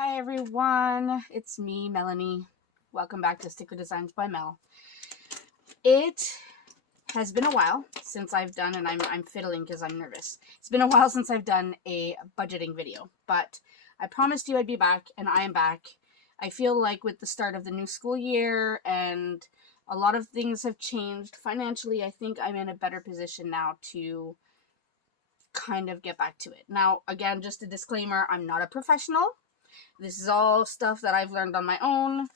Hi everyone, it's me, Melanie. Welcome back to Sticker Designs by Mel. It has been a while since I've done, and I'm fiddling because I'm nervous. It's been a while since I've done a budgeting video, but I promised you I'd be back, and I am back. I feel like with the start of the new school year and a lot of things have changed financially, I think I'm in a better position now to kind of get back to it. Now, again, just a disclaimer, I'm not a professional. This is all stuff that I've learned on my own.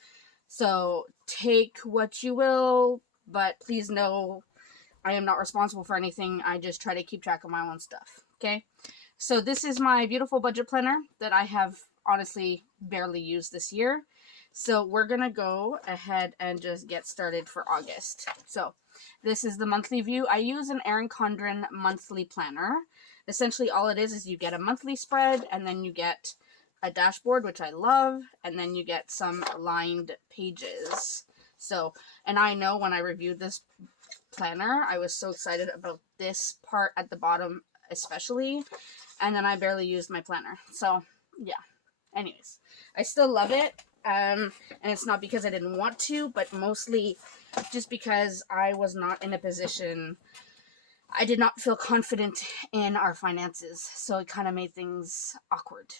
So take what you will, but please know I am not responsible for anything. I just try to keep track of my own stuff. Okay? So this is my beautiful budget planner that I have honestly barely used this year. So we're going to go ahead and just get started for August. So this is the monthly view. I use an Erin Condren Monthly Planner. Essentially all it is you get a monthly spread and then you get a dashboard, which I love, and then you get some lined pages. So, and I know when I reviewed this planner, I was so excited about this part at the bottom especially, and then I barely used my planner. So, yeah. Anyways, I still love it, and it's not because I didn't want to, but mostly just because I was not in a position, I did not feel confident in our finances, so it kind of made things awkward.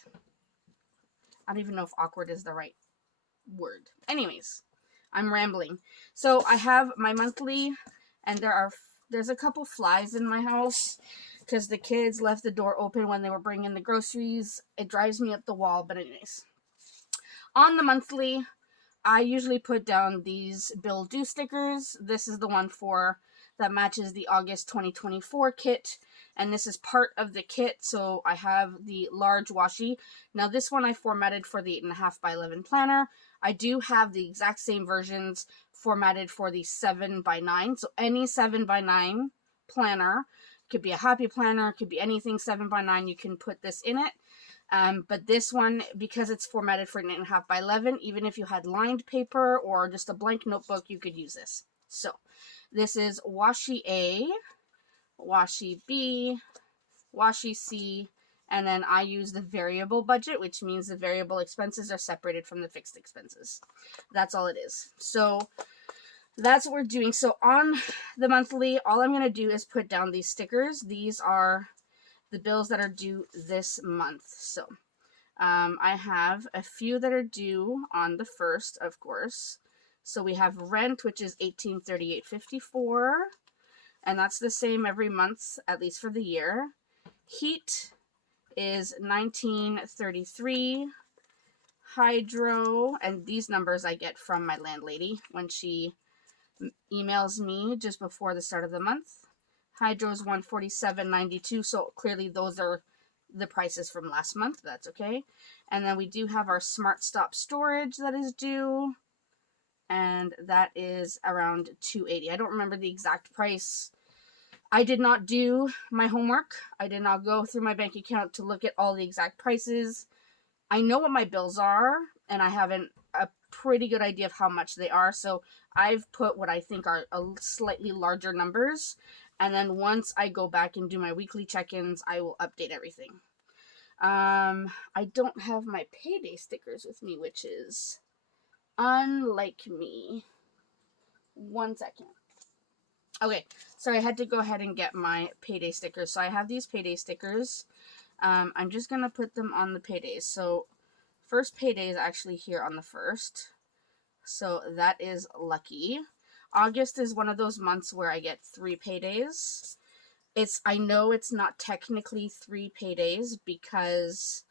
I don't even know if awkward is the right word. Anyways, I'm rambling. So I have my monthly, and there's a couple flies in my house because the kids left the door open when they were bringing the groceries. It drives me up the wall, but anyways. On the monthly, I usually put down these bill due stickers. This is the one that matches the August 2024 kit. And this is part of the kit, so I have the large washi. Now this one I formatted for the 8.5 by 11 planner. I do have the exact same versions formatted for the 7 by 9. So any 7 by 9 planner, could be a happy planner, could be anything 7 by 9, you can put this in it. But this one, because it's formatted for an 8.5 by 11, even if you had lined paper or just a blank notebook, you could use this. So this is washi A, washi B, washi C, and then I use the variable budget, which means the variable expenses are separated from the fixed expenses. That's all it is. So that's what we're doing. So on the monthly, all I'm going to do is put down these stickers. These are the bills that are due this month. So I have a few that are due on the 1st, of course. So we have rent, which is $1838.54, and that's the same every month, at least for the year. Heat is $19.33. Hydro, and these numbers I get from my landlady when she emails me just before the start of the month. Hydro is $147.92, so clearly those are the prices from last month. That's okay. And then we do have our Smart Stop storage that is due, and that is around $280. I don't remember the exact price. I did not do my homework. I did not go through my bank account to look at all the exact prices. I know what my bills are, and I have a pretty good idea of how much they are. So I've put what I think are slightly larger numbers. And then once I go back and do my weekly check-ins, I will update everything. I don't have my payday stickers with me, which is unlike me. 1 second. Okay, so I had to go ahead and get my payday stickers. So I have these payday stickers. I'm just going to put them on the paydays. So first payday is actually here on the 1st. So that is lucky. August is one of those months where I get 3 paydays. I know it's not technically 3 paydays because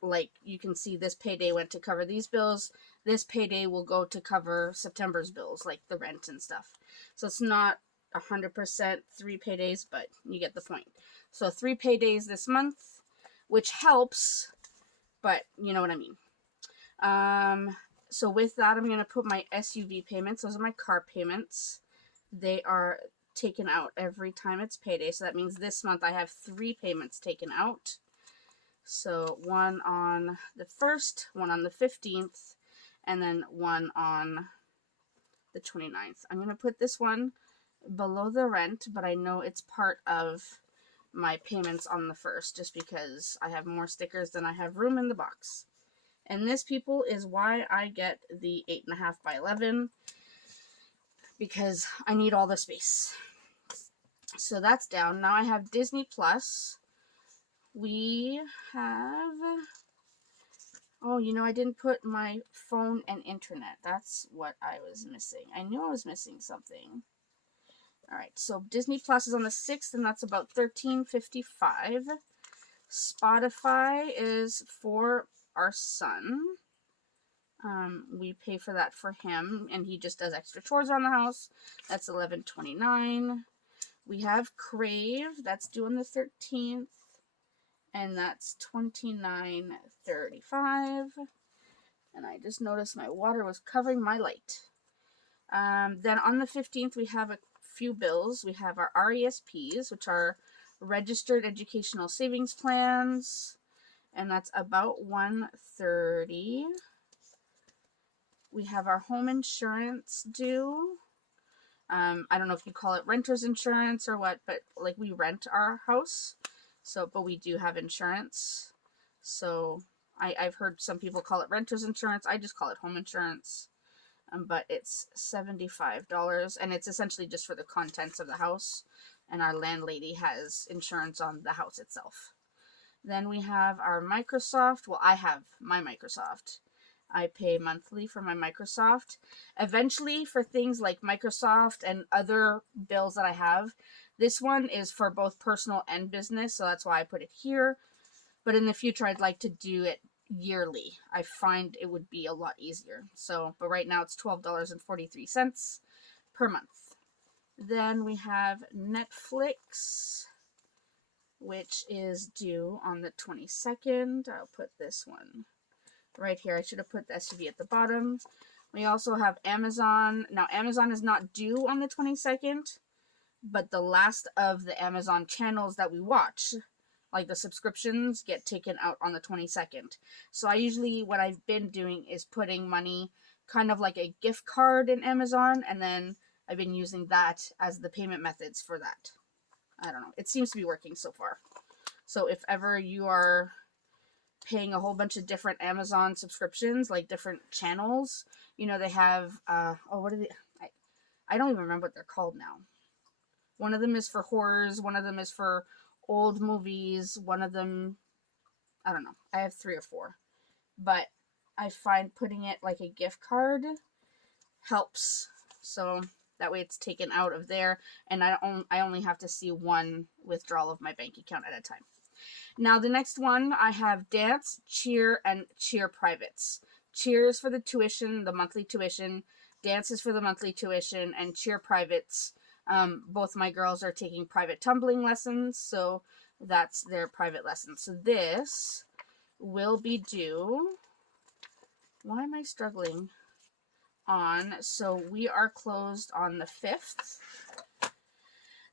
like you can see this payday went to cover these bills. This payday will go to cover September's bills, like the rent and stuff. So it's not 100% 3 paydays, but you get the point. So 3 paydays this month, which helps, but you know what I mean. So with that, I'm going to put my SUV payments. Those are my car payments. They are taken out every time it's payday. So that means this month I have 3 payments taken out. So one on the 1st, one on the 15th, and then one on the 29th. I'm going to put this one below the rent, but I know it's part of my payments on the 1st, just because I have more stickers than I have room in the box. And this, people, is why I get the 8.5 by 11, because I need all the space. So that's down. Now I have Disney Plus. We have... Oh, you know, I didn't put my phone and internet. That's what I was missing. I knew I was missing something. Alright, so Disney Plus is on the 6th, and that's about $13.55. Spotify is for our son. We pay for that for him, and he just does extra chores around the house. That's $11.29. We have Crave. That's due on the 13th. And that's $29.35. And I just noticed my water was covering my light. Then on the 15th, we have a few bills. We have our RESPs, which are Registered Educational Savings Plans. And that's about $130. We have our home insurance due. I don't know if you call it renter's insurance or what, but like we rent our house. So, but we do have insurance. So I've heard some people call it renter's insurance. I just call it home insurance. But it's $75, and it's essentially just for the contents of the house. And our landlady has insurance on the house itself. Then we have our Microsoft. Well, I have my Microsoft. I pay monthly for my Microsoft. Eventually, for things like Microsoft and other bills that I have, this one is for both personal and business, so that's why I put it here. But in the future, I'd like to do it yearly. I find it would be a lot easier. So, but right now it's $12.43 per month. Then we have Netflix, which is due on the 22nd. I'll put this one right here. I should have put the SUV at the bottom. We also have Amazon. Now, Amazon is not due on the 22nd, but the last of the Amazon channels that we watch, like the subscriptions, get taken out on the 22nd. So I usually, what I've been doing is putting money, kind of like a gift card in Amazon, and then I've been using that as the payment methods for that. I don't know. It seems to be working so far. So if ever you are paying a whole bunch of different Amazon subscriptions, like different channels, you know, they have, what are they? I don't even remember what they're called now. One of them is for horrors. One of them is for old movies. One of them, I don't know. I have 3 or 4. But I find putting it like a gift card helps. So that way it's taken out of there. And I only have to see one withdrawal of my bank account at a time. Now the next one, I have Dance, Cheer, and Cheer Privates. Cheer is for the tuition, the monthly tuition. Dance is for the monthly tuition. And Cheer Privates, both my girls are taking private tumbling lessons, so that's their private lessons. So this will be due, why am I struggling on, so we are closed on the 5th.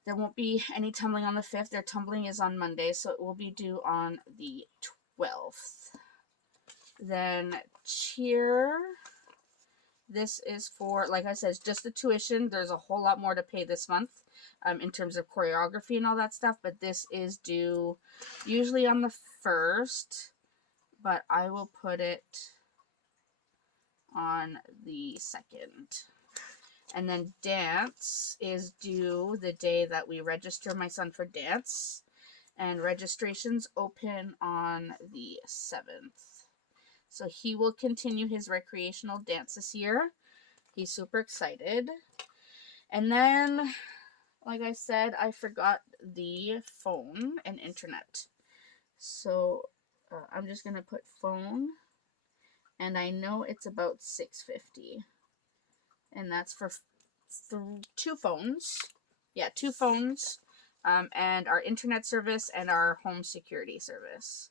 There won't be any tumbling on the 5th. Their tumbling is on Monday, so it will be due on the 12th. Then Cheer. This is for, like I said, just the tuition. There's a whole lot more to pay this month in terms of choreography and all that stuff. But this is due usually on the 1st. But I will put it on the 2nd. And then dance is due the day that we register my son for dance. And registrations open on the 7th. So he will continue his recreational dance this year. He's super excited. And then, like I said, I forgot the phone and internet. So I'm just going to put phone. And I know it's about $6.50. And that's for 2 phones. Yeah, 2 phones. And our internet service and our home security service.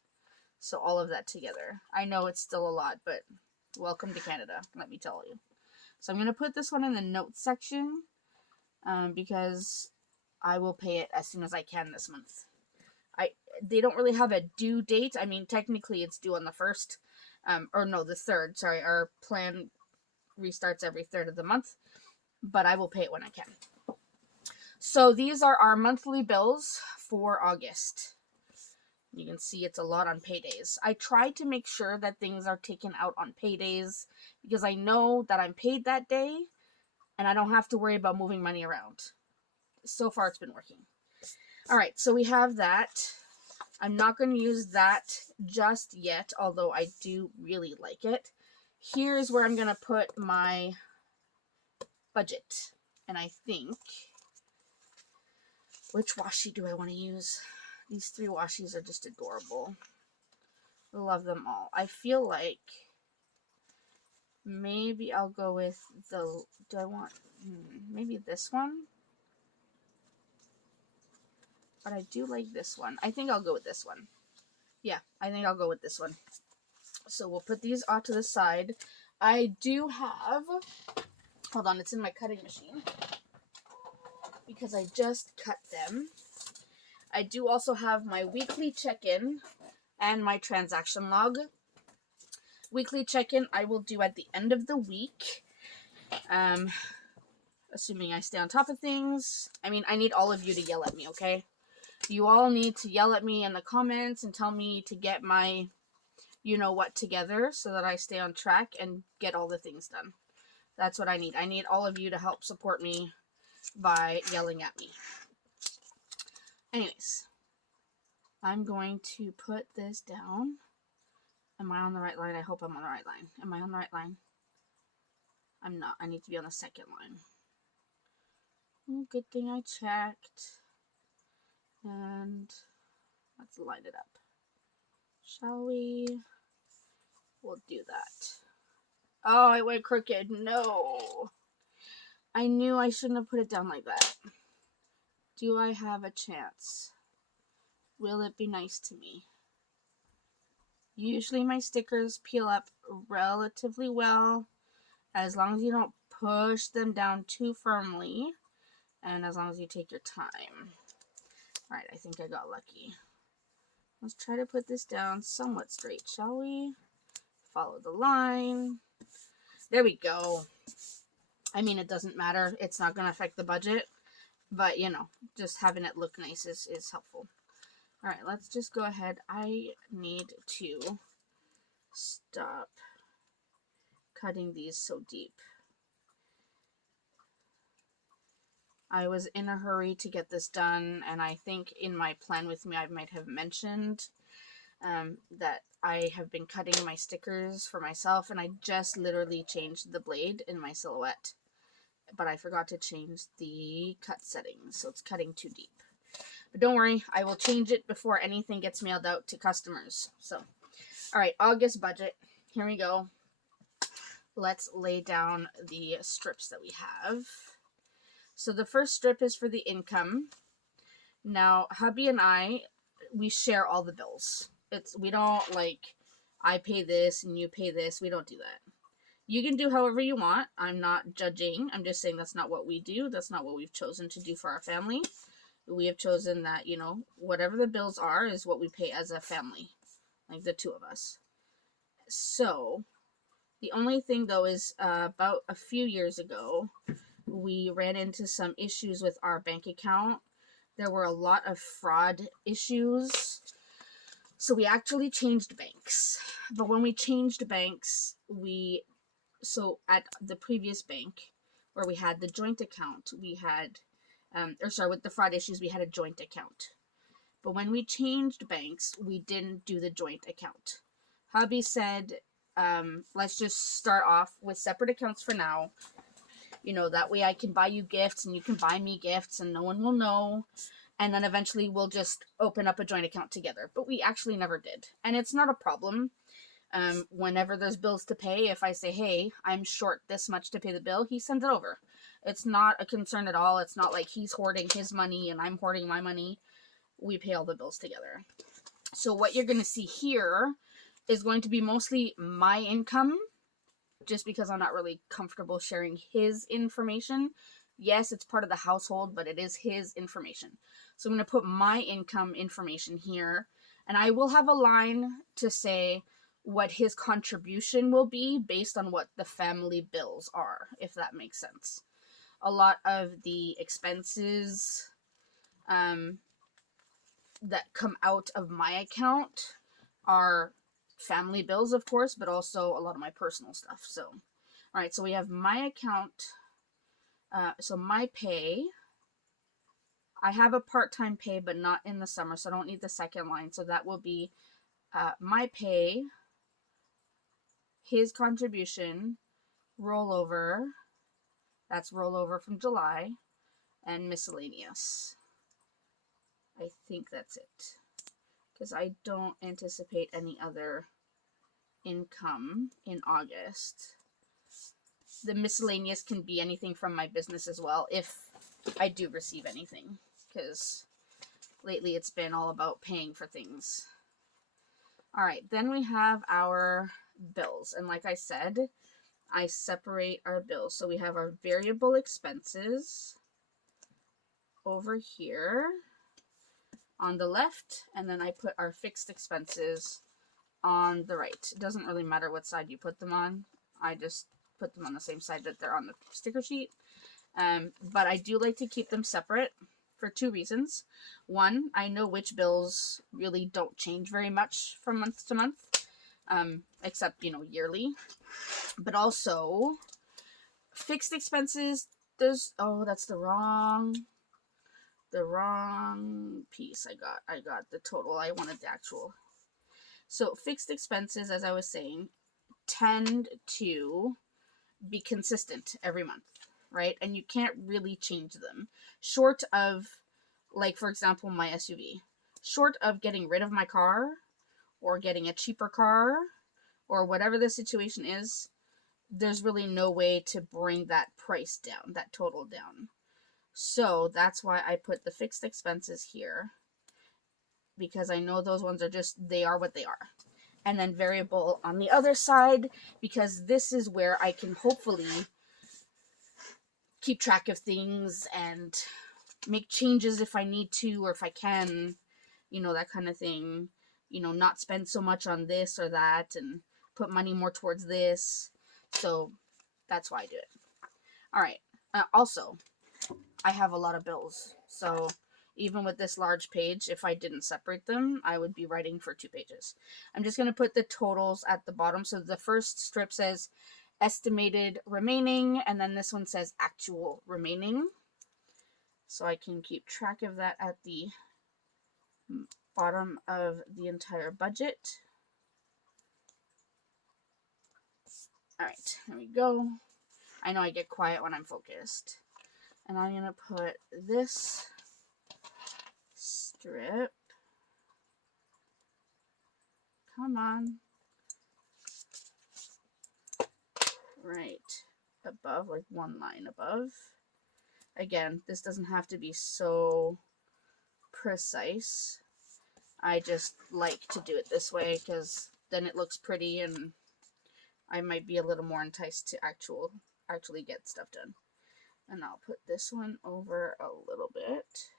So all of that together. I know it's still a lot, but welcome to Canada, let me tell you. So I'm going to put this one in the notes section because I will pay it as soon as I can this month. They don't really have a due date. I mean, technically it's due on the 1st. Or no, the 3rd. Sorry, our plan restarts every 3rd of the month. But I will pay it when I can. So these are our monthly bills for August. You can see it's a lot on paydays. I try to make sure that things are taken out on paydays because I know that I'm paid that day and I don't have to worry about moving money around. So far it's been working. All right, so we have that. I'm not going to use that just yet, although I do really like it. Here's where I'm going to put my budget. And I think, which washi do I want to use? These 3 washies are just adorable. I love them all. I feel like maybe I'll go with the, do I want, maybe this one? But I do like this one. I think I'll go with this one. Yeah, I think I'll go with this one. So we'll put these off to the side. I do have, hold on, it's in my cutting machine because I just cut them. I do also have my weekly check-in and my transaction log. Weekly check-in I will do at the end of the week, assuming I stay on top of things. I mean, I need all of you to yell at me, okay? You all need to yell at me in the comments and tell me to get my you-know-what together so that I stay on track and get all the things done. That's what I need. I need all of you to help support me by yelling at me. Anyways, I'm going to put this down. Am I on the right line? I hope I'm on the right line. Am I on the right line? I'm not. I need to be on the second line. Oh, good thing I checked. And let's line it up. Shall we? We'll do that. Oh, I went crooked. No. I knew I shouldn't have put it down like that. Do I have a chance? Will it be nice to me? Usually my stickers peel up relatively well, as long as you don't push them down too firmly, and as long as you take your time. Alright, I think I got lucky. Let's try to put this down somewhat straight, shall we? Follow the line. There we go. I mean, it doesn't matter. It's not going to affect the budget, but, you know, just having it look nice is helpful. Alright, let's just go ahead. I need to stop cutting these so deep. I was in a hurry to get this done, and I think in my plan with me I might have mentioned that I have been cutting my stickers for myself, and I just literally changed the blade in my silhouette. But I forgot to change the cut settings, so it's cutting too deep. But don't worry, I will change it before anything gets mailed out to customers. So, alright, August budget. Here we go. Let's lay down the strips that we have. So the first strip is for the income. Now, hubby and I, we share all the bills. We don't, like, I pay this and you pay this. We don't do that. You can do however you want. I'm not judging. I'm just saying that's not what we do. That's not what we've chosen to do for our family. We have chosen that, you know, whatever the bills are is what we pay as a family. Like the 2 of us. So, the only thing, though, is about a few years ago, we ran into some issues with our bank account. There were a lot of fraud issues. So we actually changed banks. But when we changed banks, so at the previous bank where we had the joint account, we had, with the fraud issues, we had a joint account. But when we changed banks, we didn't do the joint account. Hubby said, let's just start off with separate accounts for now. You know, that way I can buy you gifts and you can buy me gifts and no one will know. And then eventually we'll just open up a joint account together. But we actually never did. And it's not a problem. Whenever there's bills to pay, if I say, hey, I'm short this much to pay the bill, he sends it over. It's not a concern at all. It's not like he's hoarding his money and I'm hoarding my money. We pay all the bills together. So what you're going to see here is going to be mostly my income, just because I'm not really comfortable sharing his information. Yes, it's part of the household, but it is his information. So I'm going to put my income information here, and I will have a line to say what his contribution will be based on what the family bills are, if that makes sense. a lot of the expenses that come out of my account are family bills, of course, but also a lot of my personal stuff. So, all right, so we have my account. So my pay, I have a part-time pay, but not in the summer, so I don't need the second line. So that will be my pay, his contribution, rollover, that's rollover from July, and miscellaneous. I think that's it, because I don't anticipate any other income in August. The miscellaneous can be anything from my business as well, if I do receive anything, because lately it's been all about paying for things. All right, then we have our bills, and like I said, I separate our bills. So we have our variable expenses over here on the left, and then I put our fixed expenses on the right. It doesn't really matter what side you put them on. I just put them on the same side that they're on the sticker sheet. But I do like to keep them separate for two reasons. One, I know which bills really don't change very much from month to month, except, yearly. But also, fixed expenses, that's the wrong piece I got the total. I wanted the actual. So fixed expenses, as I was saying, tend to be consistent every month, right? And you can't really change them. Short of, like, for example, my SUV. Short of getting rid of my car or getting a cheaper car or whatever the situation is, there's really no way to bring that price down, that total down. So that's why I put the fixed expenses here, because I know those ones are they are what they are. And then variable on the other side, because this is where I can hopefully keep track of things and make changes if I need to, or if I can, that kind of thing. Not spend so much on this or that and put money more towards this. So that's why I do it. All right. Also, I have a lot of bills. So even with this large page, if I didn't separate them, I would be writing for 2 pages. I'm just going to put the totals at the bottom. So the first strip says estimated remaining, and then this one says actual remaining. So I can keep track of that at the bottom of the entire budget. All right, there we go. I know I get quiet when I'm focused. And I'm going to put this strip, come on, right above, like one line above. Again, this doesn't have to be so precise. I just like to do it this way because then it looks pretty and I might be a little more enticed to actually get stuff done. And I'll put this one over a little bit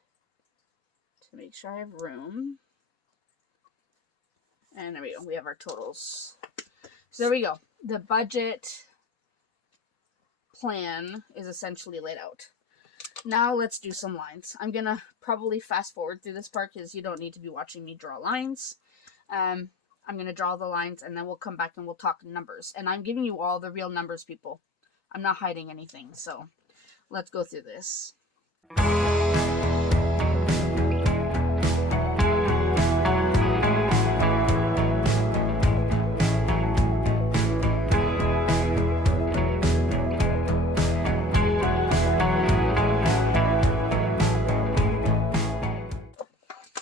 to make sure I have room. And there we go. We have our totals. So there we go. The budget plan is essentially laid out. Now let's do some lines. I'm going to probably fast forward through this part because you don't need to be watching me draw lines. I'm going to draw the lines and then we'll come back and we'll talk numbers. And I'm giving you all the real numbers, people. I'm not hiding anything. So let's go through this.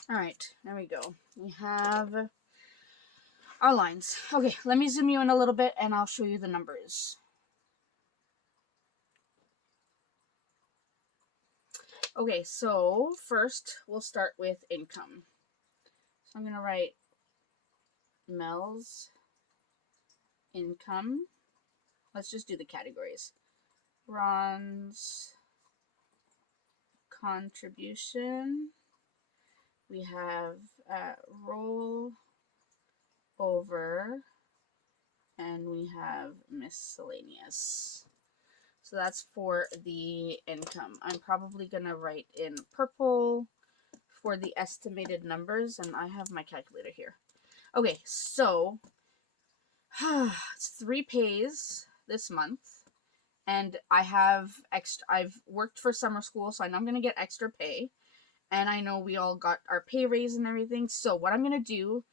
Alright, there we go. We have our lines. Okay, let me zoom you in a little bit and I'll show you the numbers. Okay, so first we'll start with income. So I'm going to write Mel's income. Let's just do the categories. Ron's contribution. We have roll over, and we have miscellaneous. So So that's for the income. I'm probably going to write in purple for the estimated numbers, and I have my calculator here. Okay, so it's 3 pays this month, and I've worked for summer school, so I know I'm going to get extra pay, and I know we all got our pay raise and everything. So what I'm going to do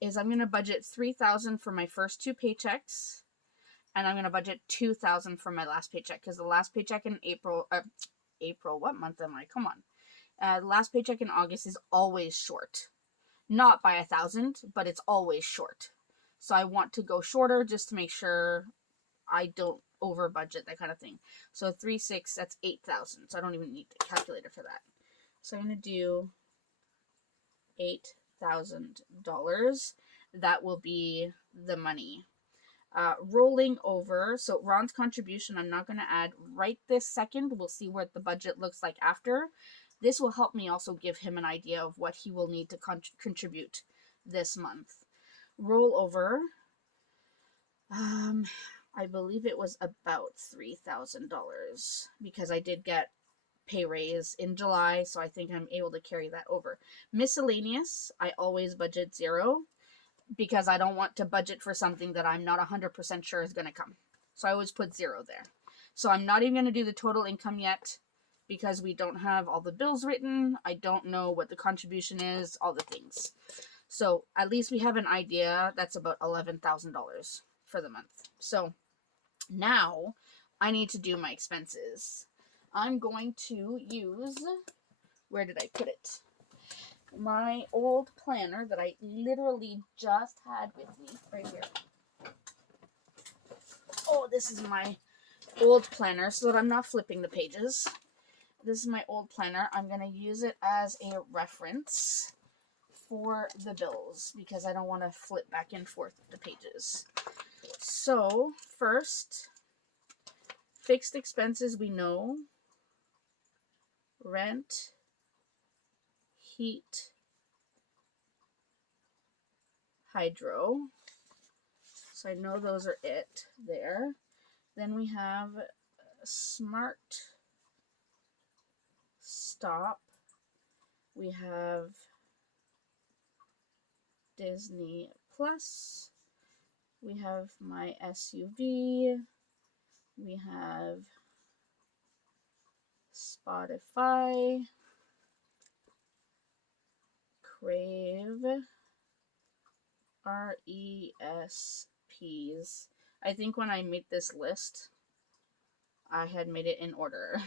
is I'm going to budget $3,000 for my first 2 paychecks, and I'm going to budget $2,000 for my last paycheck, because the last paycheck in April, what month am I? Come on. The last paycheck in August is always short. Not by 1,000, but it's always short. So I want to go shorter just to make sure I don't over budget, that kind of thing. So 3, 6, that's 8,000. So I don't even need a calculator for that. So I'm going to do $8,000. That will be the money. Rolling over, so Ron's contribution, I'm not going to add right this second. We'll see what the budget looks like after. This will help me also give him an idea of what he will need to contribute this month. Rollover, I believe it was about $3,000 because I did get pay raise in July, so I think I'm able to carry that over. Miscellaneous, I always budget 0 because I don't want to budget for something that I'm not 100% sure is going to come. So I always put 0 there. So I'm not even going to do the total income yet because we don't have all the bills written. I don't know what the contribution is, all the things. So at least we have an idea. That's about $11,000 for the month. So now I need to do my expenses. I'm going to use, where did I put it? My old planner that I literally just had with me right here. Oh, this is my old planner so that I'm not flipping the pages. This is my old planner. I'm going to use it as a reference for the bills because I don't want to flip back and forth the pages. So first, fixed expenses we know. Rent, heat, hydro. So I know those are it there. Then we have Smart Stop. We have Disney Plus. We have my SUV. We have Spotify. Crave. RESPs. I think when I made this list, I had made it in order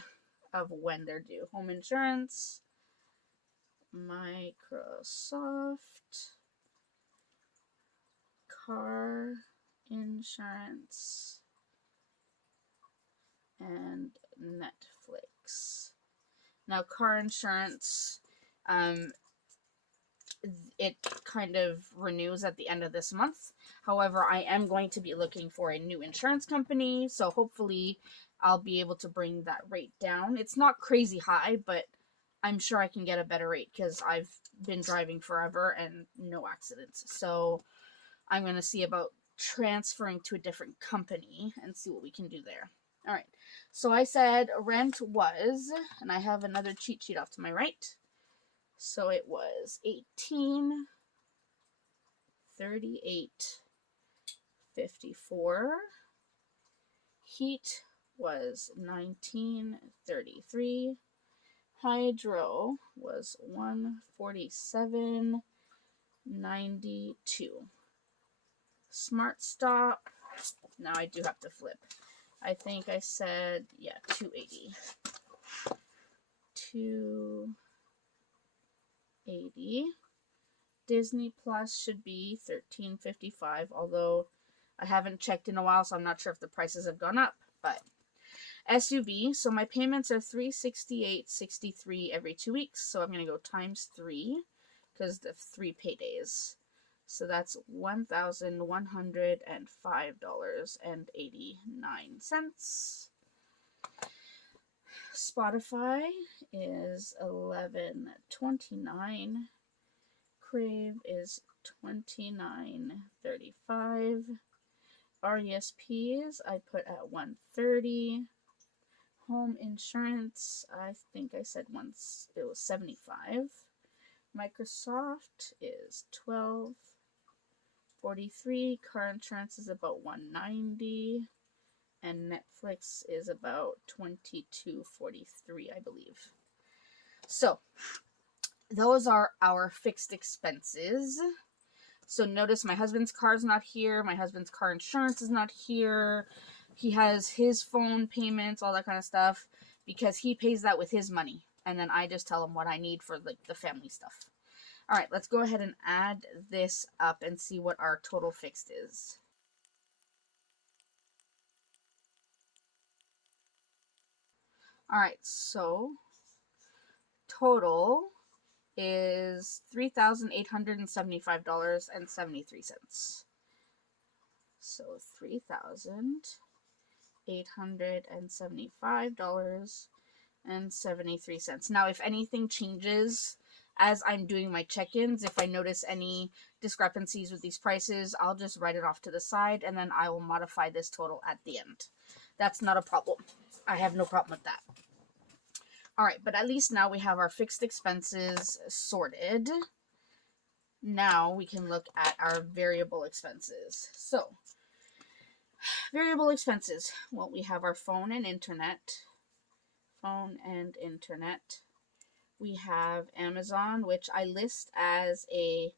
of when they're due. Home insurance, Microsoft, car insurance, and Netflix. Now, car insurance, it kind of renews at the end of this month. However, I am going to be looking for a new insurance company, so hopefully I'll be able to bring that rate down. It's not crazy high, but I'm sure I can get a better rate because I've been driving forever and no accidents. So I'm going to see about transferring to a different company and see what we can do there. All right, so I said rent was, and I have another cheat sheet off to my right. So it was $18.38.54. Heat was $19.33. Hydro was $147.92. Smart Stop. Now I do have to flip. I think I said, yeah, $280. $280. Disney Plus should be $13.55, although I haven't checked in a while, so I'm not sure if the prices have gone up. But SUV, so my payments are $368.63 every 2 weeks, so I'm going to go times 3 because the 3 paydays. So that's $1,105.89. Spotify is $11.29. Crave is $29.35. RESPs I put at $130. Home insurance, I think I said once it was $75. Microsoft is $12.43. Car insurance is about $190. And Netflix is about $22.43, I believe. So, those are our fixed expenses. So notice my husband's car is not here. My husband's car insurance is not here. He has his phone payments, all that kind of stuff, because he pays that with his money. And then I just tell him what I need for like the family stuff. All right, let's go ahead and add this up and see what our total fixed is. All right, so total is $3,875.73. So $3,875.73. Now, if anything changes as I'm doing my check-ins, if I notice any discrepancies with these prices, I'll just write it off to the side and then I will modify this total at the end. That's not a problem. I have no problem with that. All right, but at least now we have our fixed expenses sorted. Now we can look at our variable expenses. So, variable expenses. Well, we have our phone and internet. We have Amazon, which I list as a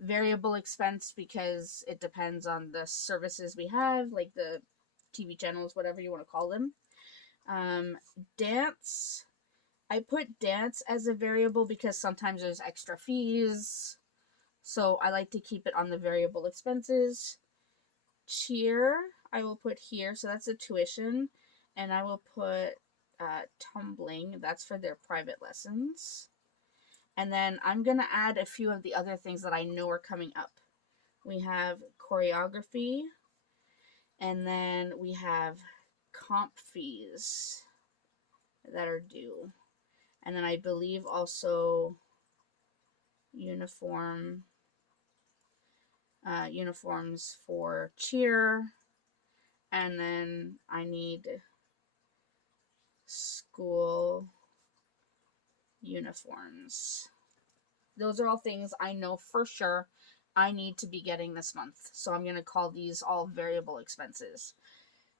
variable expense because it depends on the services we have, like the TV channels, whatever you want to call them. Dance. I put dance as a variable because sometimes there's extra fees. So I like to keep it on the variable expenses. Cheer, I will put here. So that's the tuition. And I will put tumbling. That's for their private lessons. And then I'm going to add a few of the other things that I know are coming up. We have choreography. And then we have comp fees that are due. And then I believe also uniforms for cheer. And then I need school uniforms. Those are all things I know for sure I need to be getting this month. So I'm going to call these all variable expenses.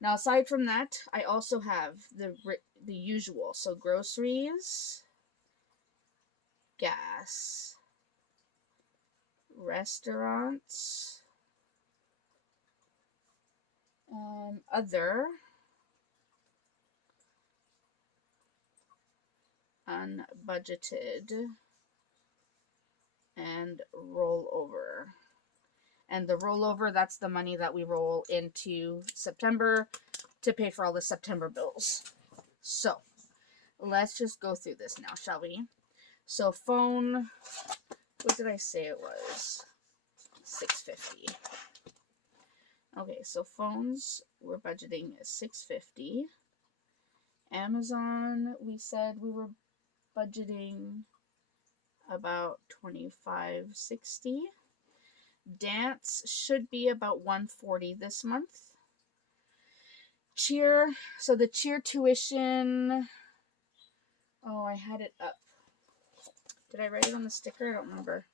Now, aside from that, I also have the usual. So groceries, gas, restaurants, other, unbudgeted, and rollover. And the rollover, that's the money that we roll into September to pay for all the September bills. So, let's just go through this now, shall we? So, phone, what did I say it was? $650. Okay, so phones, we're budgeting $650. Amazon, we said we were budgeting about $25.60. Dance should be about $140 this month. Cheer, so the cheer tuition, oh, I had it up. Did I write it on the sticker? I don't remember.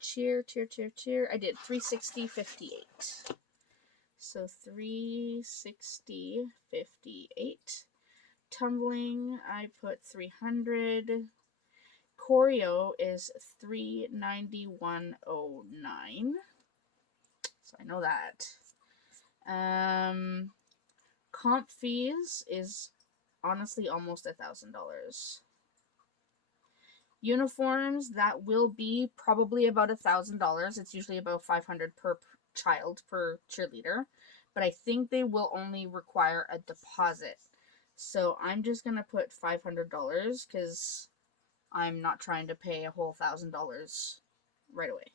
Cheer. I did $360.58. So $360.58. Tumbling, I put $300. Choreo is $391.09. So I know that. Comp fees is honestly almost $1,000. Uniforms, that will be probably about $1,000. It's usually about $500 per child per cheerleader, but I think they will only require a deposit. So I'm just gonna put $500 because I'm not trying to pay a whole $1,000 right away.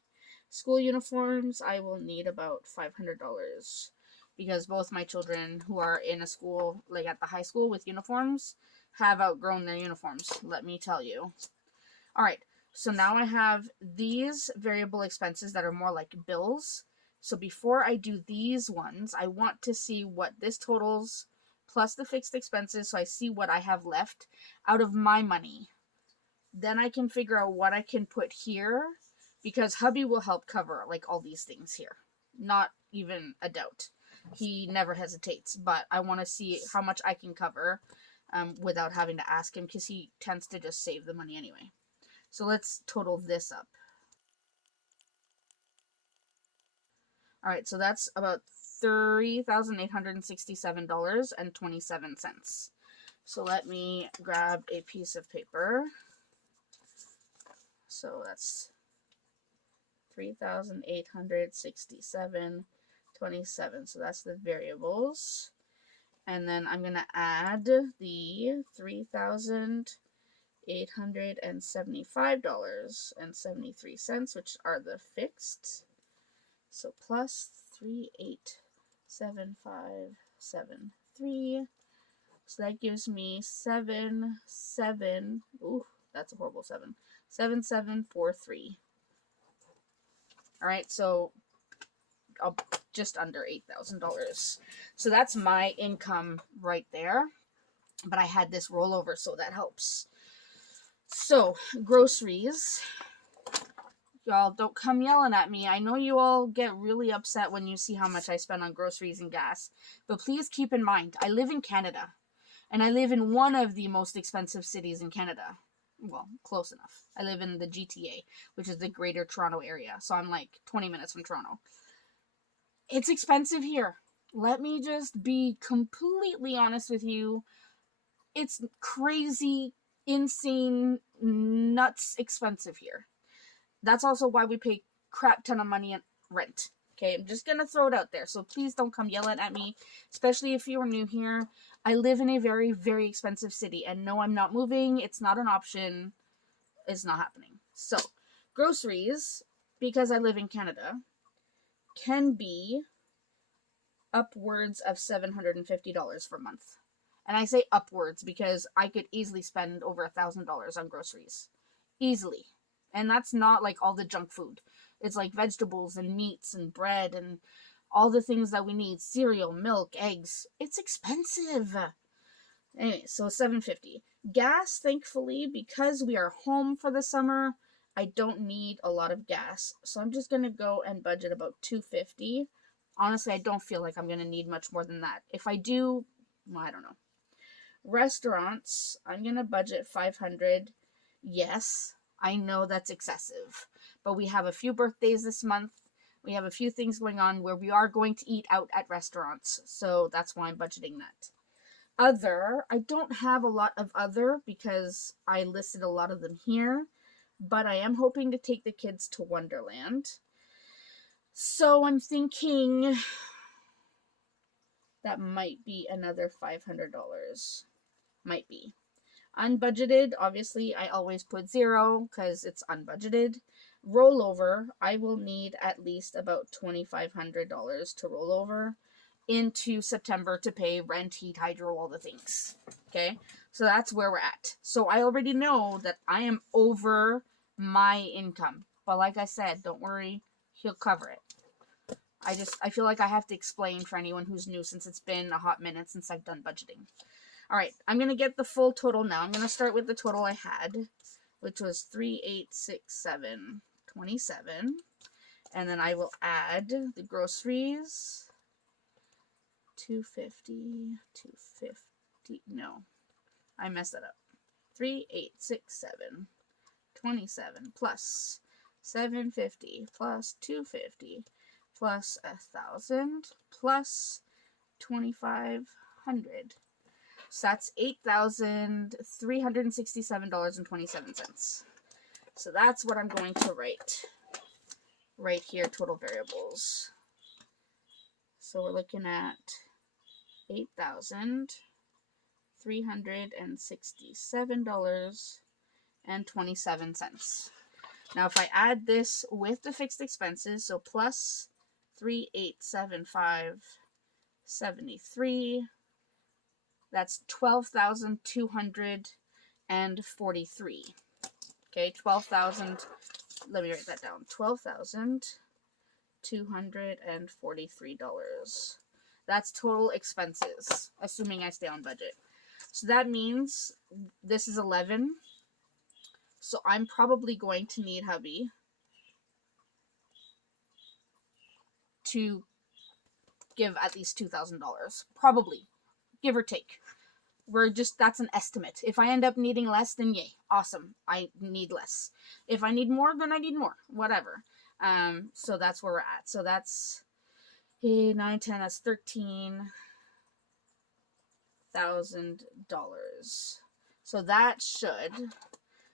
School uniforms, I will need about $500 because both my children who are in a school, like at the high school with uniforms, have outgrown their uniforms, let me tell you. All right, so now I have these variable expenses that are more like bills So before I do these ones, I want to see what this totals plus the fixed expenses, so I see what I have left out of my money. Then I can figure out what I can put here, because hubby will help cover like all these things here. Not even a doubt. He never hesitates, but I want to see how much I can cover without having to ask him, because he tends to just save the money anyway. So let's total this up. All right, so that's about $3,867.27. So let me grab a piece of paper. So that's $3,867.27. So that's the variables. And then I'm going to add the $3,875.73, which are the fixed. So plus 3,875.73. So that gives me 77. Ooh, that's a horrible 7. 7743. All right, so just under $8,000. So that's my income right there. But I had this rollover, so that helps. So groceries. Y'all, don't come yelling at me. I know you all get really upset when you see how much I spend on groceries and gas. But please keep in mind, I live in Canada. And I live in one of the most expensive cities in Canada. Well, close enough. I live in the GTA, which is the Greater Toronto Area. So I'm like 20 minutes from Toronto. It's expensive here. Let me just be completely honest with you. It's crazy, insane, nuts expensive here. That's also why we pay crap ton of money in rent. Okay, I'm just going to throw it out there. So please don't come yelling at me, especially if you're new here. I live in a very, very expensive city. And no, I'm not moving. It's not an option. It's not happening. So, groceries, because I live in Canada, can be upwards of $750 per month. And I say upwards because I could easily spend over $1,000 on groceries. Easily. And that's not like all the junk food. It's like vegetables and meats and bread and all the things that we need. Cereal, milk, eggs. It's expensive. Anyway, so $750. Gas, thankfully, because we are home for the summer, I don't need a lot of gas. So I'm just going to go and budget about $250. Honestly, I don't feel like I'm going to need much more than that. If I do, well, I don't know. Restaurants, I'm going to budget $500. Yes, I know that's excessive, but we have a few birthdays this month. We have a few things going on where we are going to eat out at restaurants, so that's why I'm budgeting that. Other, I don't have a lot of other because I listed a lot of them here, but I am hoping to take the kids to Wonderland. So I'm thinking that might be another $500. Might be. Unbudgeted, obviously, I always put 0 because it's unbudgeted. Rollover, I will need at least about $2,500 to roll over into September to pay rent, heat, hydro, all the things. Okay, so that's where we're at. So I already know that I am over my income. But like I said, don't worry, he'll cover it. I feel like I have to explain for anyone who's new since it's been a hot minute since I've done budgeting. All right, I'm going to get the full total now. I'm going to start with the total I had, which was $3,867.27. And then I will add the groceries. $250. No, I messed that up. $3,867.27 plus $750 plus $250 plus $1,000 plus $2,500. So that's $8,367.27. So that's what I'm going to write right here, total variables. So we're looking at $8,367.27. Now if I add this with the fixed expenses, so plus 3,875.73, that's 12,243. Okay, 12,000. Let me write that down. 12,243. $243. That's total expenses, assuming I stay on budget. So that means this is 11. So I'm probably going to need hubby to give at least $2,000. Probably, give or take. That's an estimate. If I end up needing less, then yay, awesome. I need less. If I need more, then I need more. Whatever. So that's where we're at. So that's 8, 9, 10, that's $13,000. So that should,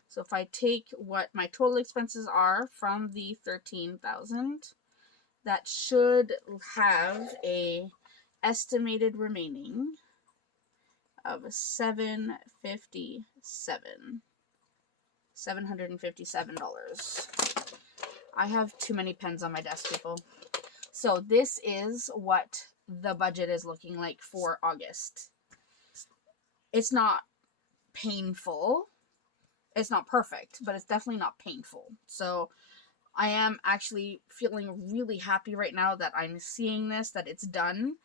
so if I take what my total expenses are from the 13,000, that should have a estimated remaining of $757. I have too many pens on my desk, people. So this is what the budget is looking like for August. It's not painful. It's not perfect, but it's definitely not painful. So I am actually feeling really happy right now that I'm seeing this, that it's done,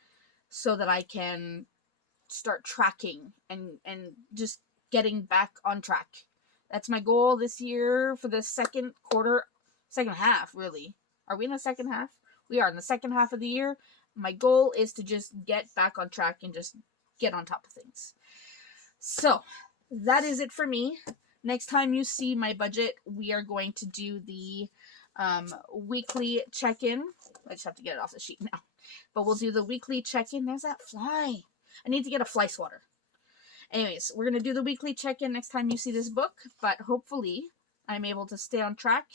so that I can start tracking and just getting back on track. That's my goal this year for the second half, really. Are we in the second half? We are in the second half of the year. My goal is to just get back on track and just get on top of things. So that is it for me. Next time you see my budget, we are going to do the weekly check-in. I just have to get it off the sheet now. But we'll do the weekly check-in. There's that fly. I need to get a fly swatter. Anyways, we're going to do the weekly check-in next time you see this book. But hopefully, I'm able to stay on track,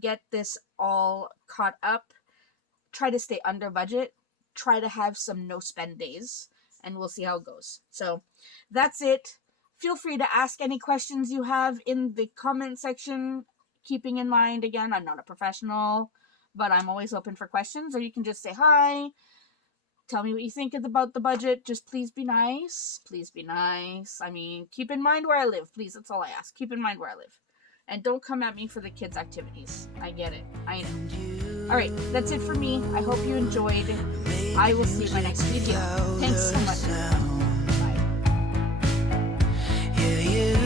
get this all caught up, try to stay under budget, try to have some no-spend days, and we'll see how it goes. So that's it. Feel free to ask any questions you have in the comment section. Keeping in mind, again, I'm not a professional, but I'm always open for questions. Or you can just say hi. Tell me what you think about the budget. Just please be nice. Please be nice. I mean, keep in mind where I live. Please, that's all I ask. Keep in mind where I live. And don't come at me for the kids' activities. I get it. I know. All right, that's it for me. I hope you enjoyed. I will see you in my next video. Thanks so much. Bye.